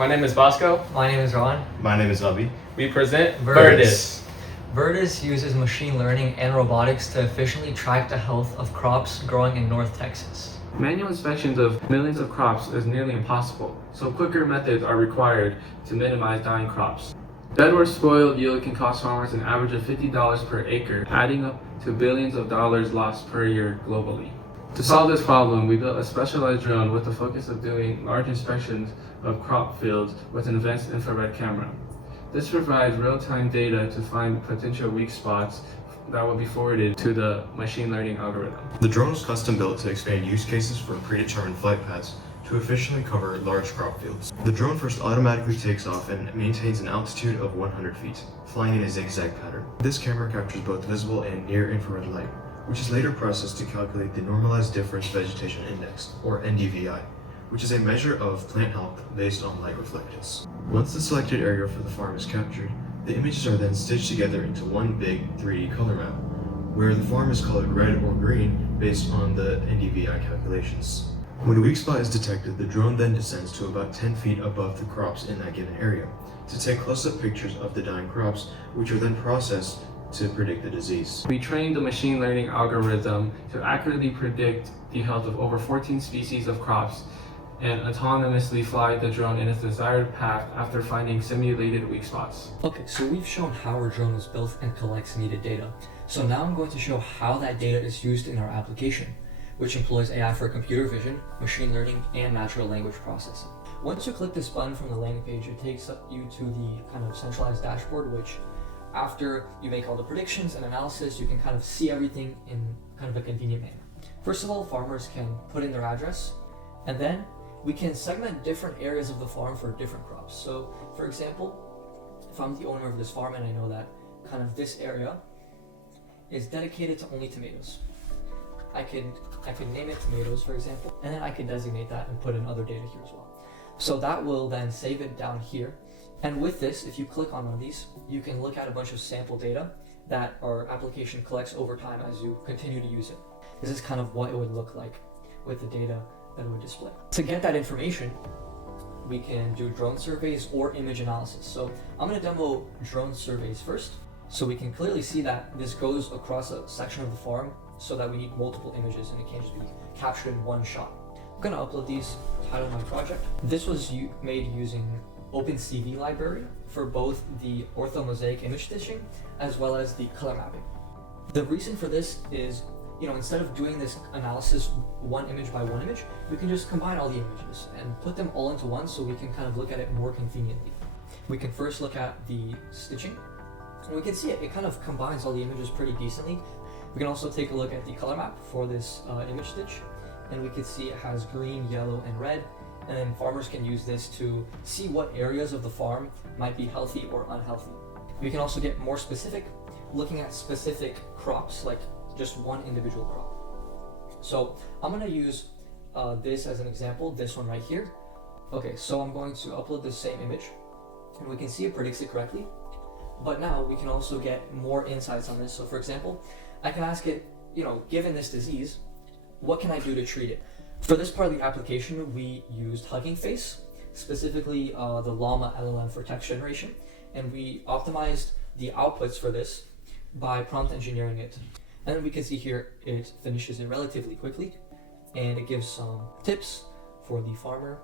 My name is Bosco. My name is Ron. My name is Abyudh. We present VERDIS. VERDIS. VERDIS uses machine learning and robotics to efficiently track the health of crops growing in North Texas. Manual inspections of millions of crops is nearly impossible, so quicker methods are required to minimize dying crops. Dead or spoiled yield can cost farmers an average of $50 per acre, adding up to billions of dollars lost per year globally. To solve this problem, we built a specialized drone with the focus of doing large inspections of crop fields with an advanced infrared camera. This provides real-time data to find potential weak spots that will be forwarded to the machine learning algorithm. The drone was custom built to expand use cases for predetermined flight paths to efficiently cover large crop fields. The drone first automatically takes off and maintains an altitude of 100 feet, flying in a zigzag pattern. This camera captures both visible and near-infrared light, which is later processed to calculate the Normalized Difference Vegetation Index, or NDVI, which is a measure of plant health based on light reflectance. Once the selected area for the farm is captured, the images are then stitched together into one big 3D color map, where the farm is colored red or green based on the NDVI calculations. When a weak spot is detected, the drone then descends to about 10 feet above the crops in that given area to take close-up pictures of the dying crops, which are then processed to predict the disease. We trained the machine learning algorithm to accurately predict the health of over 14 species of crops and autonomously fly the drone in its desired path after finding simulated weak spots. Okay, so we've shown how our drone is built and collects needed data. So now I'm going to show how that data is used in our application, which employs AI for computer vision, machine learning, and natural language processing. Once you click this button from the landing page, it takes you to the kind of centralized dashboard, which after you make all the predictions and analysis, you can kind of see everything in kind of a convenient manner. First of all, farmers can put in their address, and then we can segment different areas of the farm for different crops. So, for example, if I'm the owner of this farm and I know that kind of this area is dedicated to only tomatoes, I could name it tomatoes, for example, and then I can designate that and put in other data here as well. So that will then save it down here. And with this, if you click on one of these, you can look at a bunch of sample data that our application collects over time as you continue to use it. This is kind of what it would look like with the data that it would display. To get that information, we can do drone surveys or image analysis. So I'm going to demo drone surveys first, so we can clearly see that this goes across a section of the farm so that we need multiple images and it can't just be captured in one shot. I'm going to upload these, title my project. This was made using OpenCV library for both the orthomosaic image stitching as well as the color mapping. The reason for this is, instead of doing this analysis one image by one image, we can just combine all the images and put them all into one so we can kind of look at it more conveniently. We can first look at the stitching, and we can see it kind of combines all the images pretty decently. We can also take a look at the color map for this image stitch, and we can see it has green, yellow, and red, and then farmers can use this to see what areas of the farm might be healthy or unhealthy. We can also get more specific, looking at specific crops, like just one individual crop. So I'm going to use this as an example, this one right here. Okay, so I'm going to upload the same image, and we can see it predicts it correctly. But now we can also get more insights on this. So for example, I can ask it, given this disease, what can I do to treat it? For this part of the application, we used Hugging Face, specifically the Llama LLM for text generation, and we optimized the outputs for this by prompt engineering it. And then we can see here it finishes it relatively quickly, and it gives some tips for the farmer